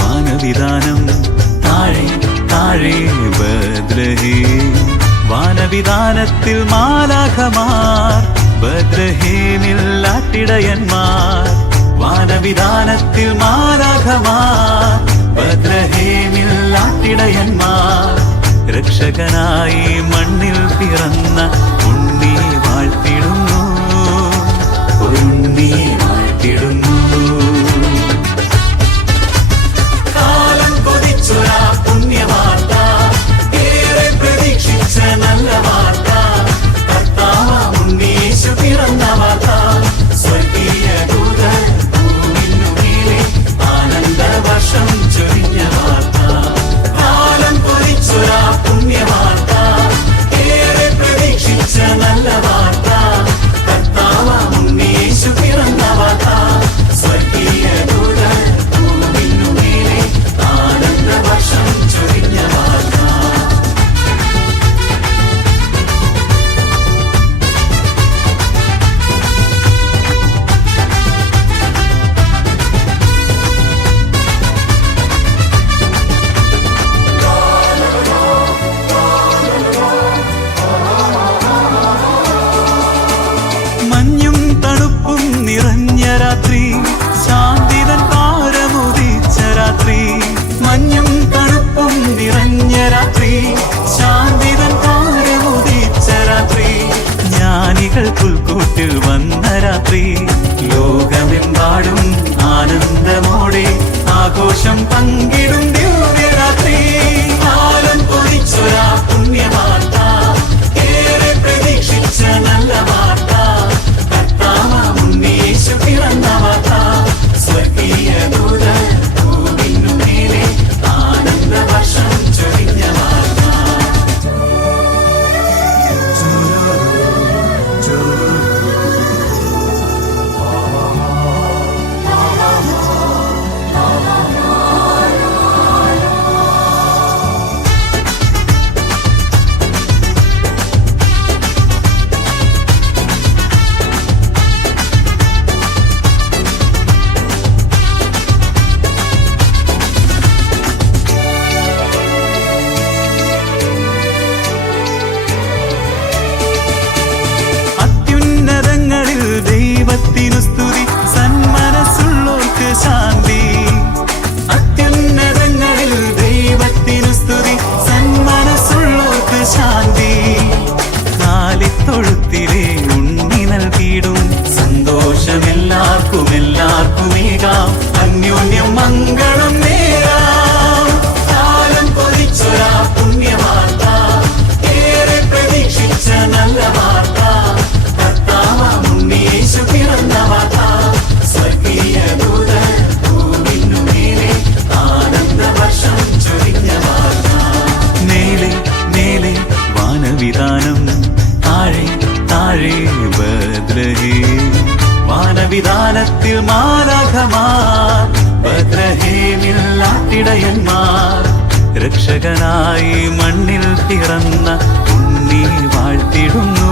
വാനവിധാനം താഴെ താഴെ ബദ്ലഹേം വാനവിധാനത്തിൽ മാലാഖമാർ ബദ്ലഹേമിൽ ആട്ടിടയന്മാർ വാനവിധാനത്തിൽ മാലാഖമാർ ബദ്ലഹേമിൽ ആട്ടിടയന്മാർ രക്ഷകനായി മണ്ണിൽ പിറന്ന ഉണ്ണിയെ വാഴ്ത്തിടുന്നു ഉണ്ണിയെ വാഴ്ത്തിടുന്നു കാലം കൊതിച്ചൊരാ പുണ്യവാർത്ത ഏറെ പ്രതീക്ഷിച്ച നല്ല വാർത്ത കർത്താവാം ഉണ്ണിയേശു പിറന്ന വാർത്ത സ്വർഗീയ ദൂതർ ഭൂമിനുമേലെ ആനന്ദവർഷം ചൊരിഞ്ഞ വാർത്ത കാലം കൊതിച്ചൊരാ പുണ്യവാർത്ത ഏറെ പ്രതീക്ഷിച്ച നല്ല വാർത്ത കർത്താവാം ഉണ്ണിയേശു പിറന്ന വാർത്ത സ്വർഗീയ ദൂതർ ഭൂമിനുമേലെ ആനന്ദവർഷം ചൊരിഞ്ഞ വാർത്ത മഞ്ഞും തണുപ്പും നിറഞ്ഞ രാത്രി ശാന്തിതൻ താരമുദിച്ച രാത്രി മഞ്ഞും തണുപ്പും നിറഞ്ഞ രാത്രി ശാന്തിതൻ താരമുദിച്ച രാത്രി ജ്ഞാനികൾ പുൽക്കൂട്ടിൽ വന്ന രാത്രി ലോകമെമ്പാടും ആനന്ദമോടെ ആഘോഷം പങ്കിടും ദിവ്യരാത്രി കാലം കൊതിച്ചൊരാ പുണ്യവാർത്ത ഏറെ പ്രതീക്ഷിച്ച നല്ല വാർത്ത കർത്താവാം ഉണ്ണിയേശു പിറന്ന വാർത്ത സ്വർഗീയ ദൂതർ ഭൂമിനുമേലെ ആനന്ദവർഷം ചൊരിഞ്ഞ വാർത്ത അത്യുന്നതങ്ങളിൽ ദൈവത്തിനു സ്തുതി സന്മനസ്സുള്ളോർക്ക് ശാന്തി അത്യുന്നതങ്ങളിൽ ദൈവത്തിനു സ്തുതി സന്മനസ്സുള്ളോർക്ക് ശാന്തി കാലിത്തൊഴുത്തിലെ ഉണ്ണി നൽകിയിടും സന്തോഷമെല്ലാർക്കുമേകാം അന്യോന്യം മംഗളം നേരാം കാലം കൊതിച്ചൊരാ പുണ്യവാർത്ത ഏറെ പ്രതീക്ഷിച്ച നല്ല വാർത്ത കർത്താവാം ഉണ്ണിയേശു പിറന്ന വാർത്ത സ്വർഗീയ ദൂതർ ഭൂമിനുമേലെ ആനന്ദവർഷം ചൊരിഞ്ഞ വാർത്ത മേലെ മേലെ വാനവിധാനം താഴെ താഴെ ബദ്ലഹേം വാനവിധാനത്തിൽ മാലാഖമാർ ബദ്ലഹേമിൽ ആട്ടിടയന്മാർ രക്ഷകനായി മണ്ണിൽ പിറന്ന ഉണ്ണിയെ വാഴ്ത്തിടുന്നു